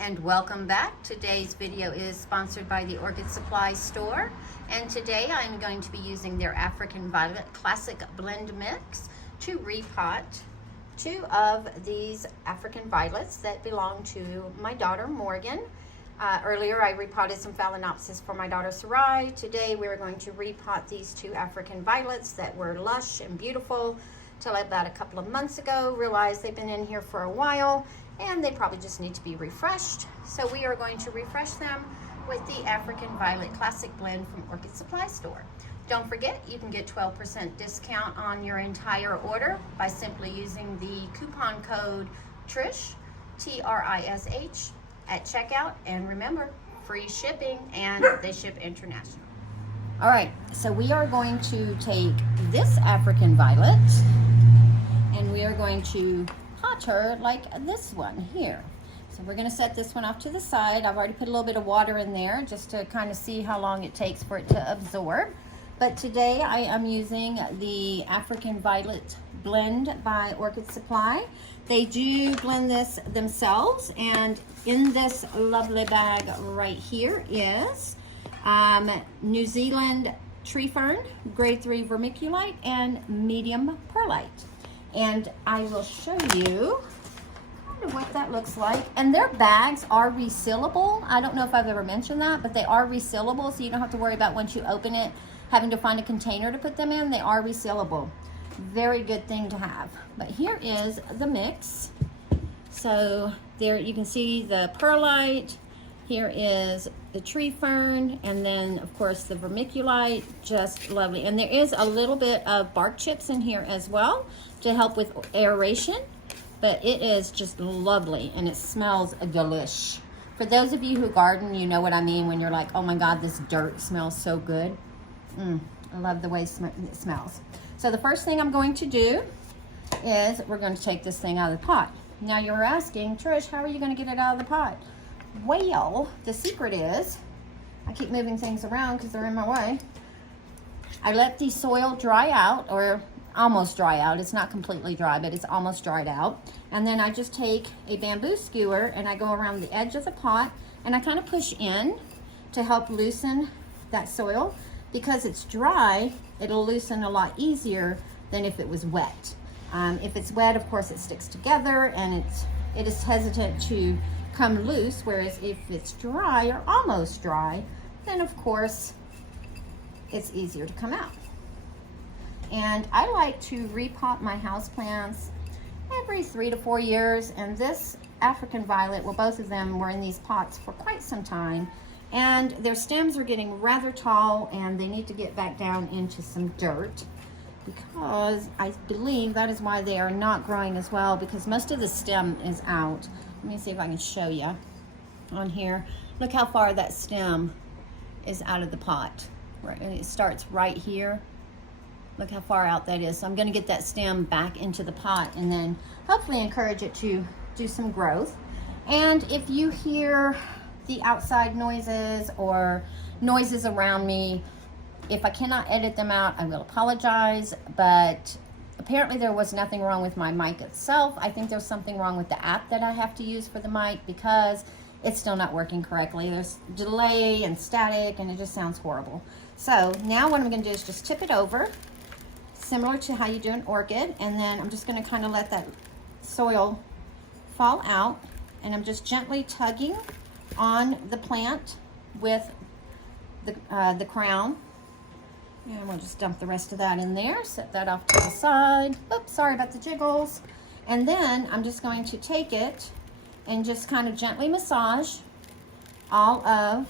and welcome back. Today's video is sponsored by the Orchid Supply Store, and today I'm going to be using their African Violet Classic Blend Mix to repot two of these African violets that belong to my daughter Morgan. Earlier I repotted some Phalaenopsis for my daughter Sarai. Today we're going to repot these two African violets that were lush and beautiful till about a couple of months ago. Realized they've been in here for a while and they probably just need to be refreshed. So we are going to refresh them with the African Violet Classic Blend from Orchid Supply Store. Don't forget, you can get 12% discount on your entire order by simply using the coupon code TRISH, T-R-I-S-H, at checkout. And remember, free shipping, and they ship international. All right, so we are going to take this African violet and we are going to pot her like this one here. So we're going to set this one off to the side. I've already put a little bit of water in there just to kind of see how long it takes for it to absorb. But today I am using the African Violet Blend by Orchid Supply. They do blend this themselves, and in this lovely bag right here is New Zealand tree fern, grade 3 vermiculite, and medium perlite. And I will show you kind of what that looks like. And their bags are resealable. I don't know if I've ever mentioned that, but they are resealable, so you don't have to worry about once you open it having to find a container to put them in. They are resealable. Very good thing to have. But here is the mix. So there you can see the perlite. Here is the tree fern, and then of course the vermiculite, just lovely. And there is a little bit of bark chips in here as well to help with aeration, but it is just lovely and it smells delish. For those of you who garden, you know what I mean when you're like, oh my God, this dirt smells so good. I love the way it smells. So the first thing I'm going to do is we're going to take this thing out of the pot. Now you're asking, Trish, how are you going to get it out of the pot? Well, the secret is, I keep moving things around because they're in my way. I let the soil dry out, or almost dry out. It's not completely dry, but it's almost dried out. And then I just take a bamboo skewer and I go around the edge of the pot and I kind of push in to help loosen that soil. Because it's dry, it'll loosen a lot easier than if it was wet. If it's wet, of course, it sticks together and it is hesitant to come loose, whereas if it's dry or almost dry, then of course it's easier to come out. And I like to repot my houseplants every 3 to 4 years, and this African violet, well, both of them were in these pots for quite some time, and their stems are getting rather tall and they need to get back down into some dirt, because I believe that is why they are not growing as well, because most of the stem is out. Let me see if I can show you on here. Look how far that stem is out of the pot. Right, and it starts right here. Look how far out that is. So I'm going to get that stem back into the pot and then hopefully encourage it to do some growth. And if you hear the outside noises or noises around me, if I cannot edit them out, I will apologize, but apparently there was nothing wrong with my mic itself. I think there's something wrong with the app that I have to use for the mic, because it's still not working correctly. There's delay and static and it just sounds horrible. So now what I'm going to do is just tip it over, similar to how you do an orchid, and then I'm just going to kind of let that soil fall out, and I'm just gently tugging on the plant with the crown. And we'll just dump the rest of that in there, set that off to the side. Oops, sorry about the jiggles. And then I'm just going to take it and just kind of gently massage all of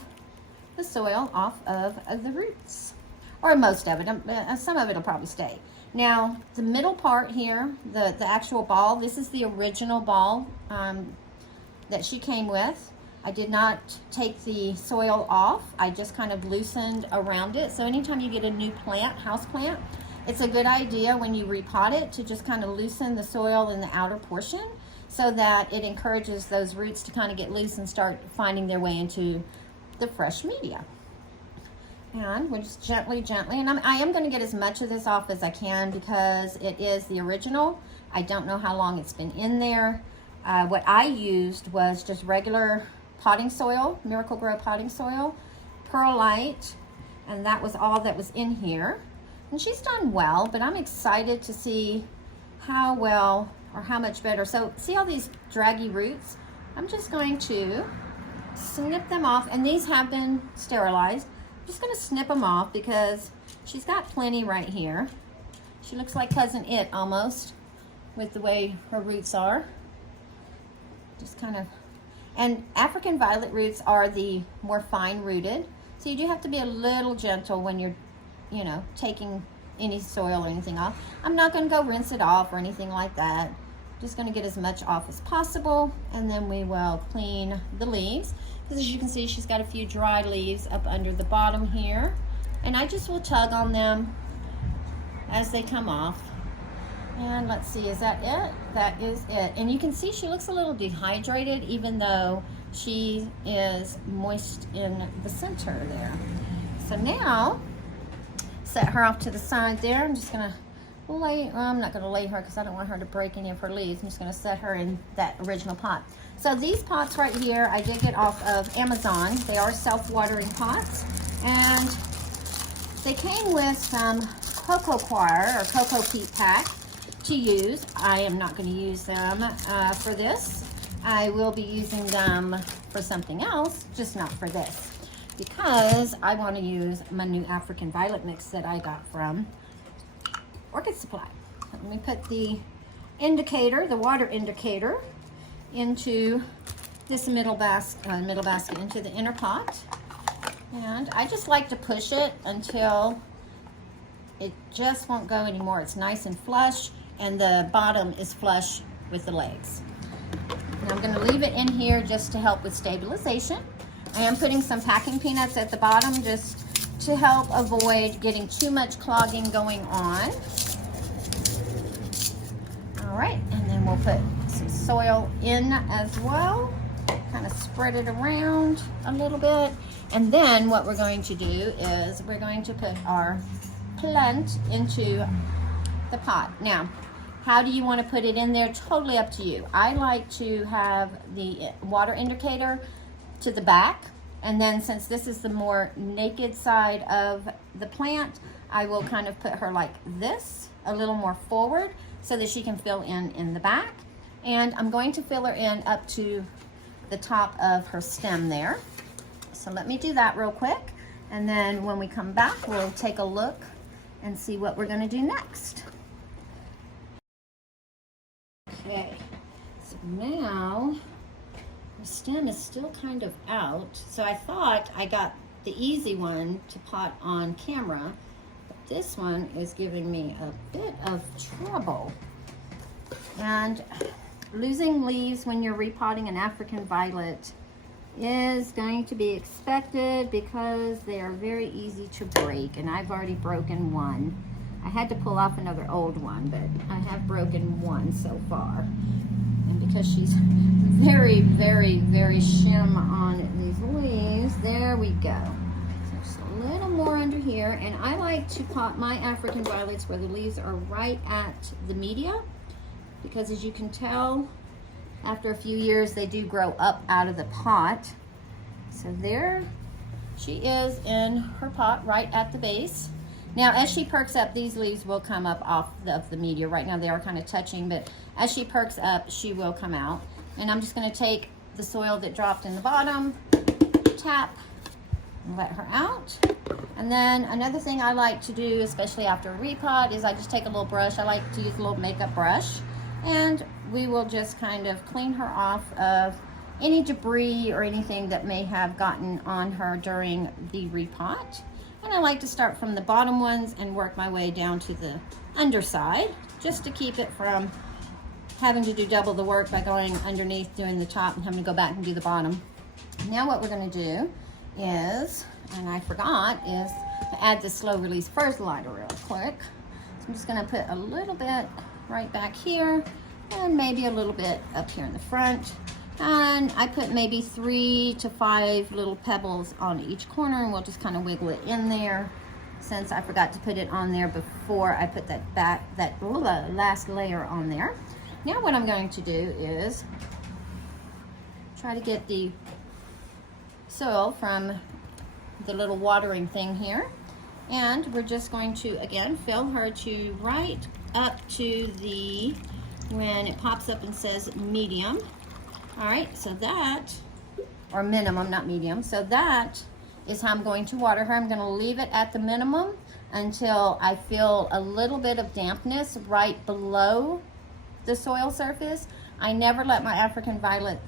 the soil off of the roots, or most of it. Some of it will probably stay. Now, the middle part here, the actual ball, this is the original ball that she came with. I did not take the soil off. I just kind of loosened around it. So anytime you get a new plant, house plant, it's a good idea when you repot it to just kind of loosen the soil in the outer portion so that it encourages those roots to kind of get loose and start finding their way into the fresh media. And we're just gently, and I am going to get as much of this off as I can because it is the original. I don't know how long it's been in there. What I used was just regular potting soil, Miracle Grow potting soil, perlite, and that was all that was in here. And she's done well, but I'm excited to see how well or how much better. So see all these draggy roots? I'm just going to snip them off, and these have been sterilized. I'm just going to snip them off because she's got plenty right here. She looks like Cousin It almost with the way her roots are. Just kind of, and African violet roots are the more fine rooted, so you do have to be a little gentle when you're, you know, taking any soil or anything off. I'm not going to go rinse it off or anything like that. Just going to get as much off as possible, and then we will clean the leaves, because as you can see, she's got a few dry leaves up under the bottom here, and I just will tug on them as they come off. And let's see, is that it? That is it. And you can see she looks a little dehydrated, even though she is moist in the center there. So now, set her off to the side there. I'm just gonna lay, well, I'm not gonna lay her because I don't want her to break any of her leaves. I'm just gonna set her in that original pot. So these pots right here, I did get off of Amazon. They are self-watering pots, and they came with some cocoa coir or cocoa peat pack to use. I am not going to use them for this. I will be using them for something else, just not for this, because I want to use my new African violet mix that I got from Orchid Supply. Let me put the indicator, the water indicator, into this middle basket, into the inner pot. And I just like to push it until it just won't go anymore. It's nice and flush, and the bottom is flush with the legs. And I'm going to leave it in here just to help with stabilization. I am putting some packing peanuts at the bottom just to help avoid getting too much clogging going on. All right, and then we'll put some soil in as well. Kind of spread it around a little bit. And then what we're going to do is we're going to put our plant into the pot. Now, how do you want to put it in there? Totally up to you. I like to have the water indicator to the back, and then since this is the more naked side of the plant, I will kind of put her like this, a little more forward, so that she can fill in the back. And I'm going to fill her in up to the top of her stem there. So let me do that real quick, and then when we come back, we'll take a look and see what we're going to do next. Okay, so now the stem is still kind of out, so I thought I got the easy one to pot on camera, but this one is giving me a bit of trouble. And losing leaves when you're repotting an African violet is going to be expected because they are very easy to break, and I've already broken one. I had to pull off another old one, but I have broken one so far. And because she's very, very, very shim on these leaves, there we go. So just a little more under here, and I like to pot my African violets where the leaves are right at the media, because as you can tell, after a few years, they do grow up out of the pot. So there she is in her pot right at the base. Now, as she perks up, these leaves will come up off of the media. Right now, they are kind of touching, but as she perks up, she will come out. And I'm just going to take the soil that dropped in the bottom, tap, and let her out. And then another thing I like to do, especially after a repot, is I just take a little brush. I like to use a little makeup brush, and we will just kind of clean her off of any debris or anything that may have gotten on her during the repot. And I like to start from the bottom ones and work my way down to the underside, just to keep it from having to do double the work by going underneath, doing the top, and having to go back and do the bottom. Now what we're going to do is, and I forgot, is to add this slow release fertilizer real quick. So I'm just going to put a little bit right back here, and maybe a little bit up here in the front. And I put maybe 3 to 5 little pebbles on each corner, and we'll just kind of wiggle it in there, since I forgot to put it on there before I put that last layer on there. Now what I'm going to do is try to get the soil from the little watering thing here. And we're just going to, again, fill her to right up to the, when it pops up and says medium. All right, so that, or minimum, not medium. So that is how I'm going to water her. I'm going to leave it at the minimum until I feel a little bit of dampness right below the soil surface. I never let my African violet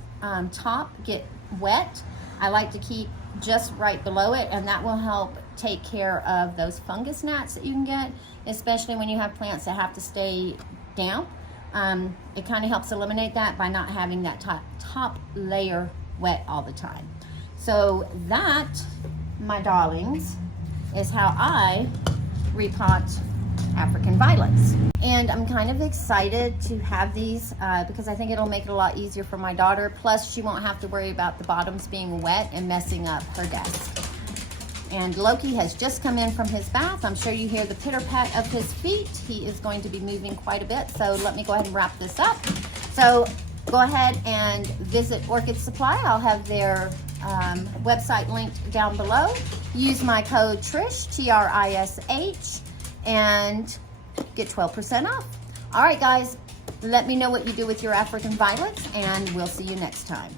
top get wet. I like to keep just right below it, and that will help take care of those fungus gnats that you can get, especially when you have plants that have to stay damp. It kind of helps eliminate that by not having that top layer wet all the time. So that, my darlings, is how I repot African violets. And I'm kind of excited to have these because I think it'll make it a lot easier for my daughter. Plus, she won't have to worry about the bottoms being wet and messing up her desk. And Loki has just come in from his bath. I'm sure you hear the pitter-pat of his feet. He is going to be moving quite a bit. So let me go ahead and wrap this up. So go ahead and visit Orchid Supply. I'll have their website linked down below. Use my code TRISH, T-R-I-S-H, and get 12% off. All right, guys, let me know what you do with your African violets, and we'll see you next time.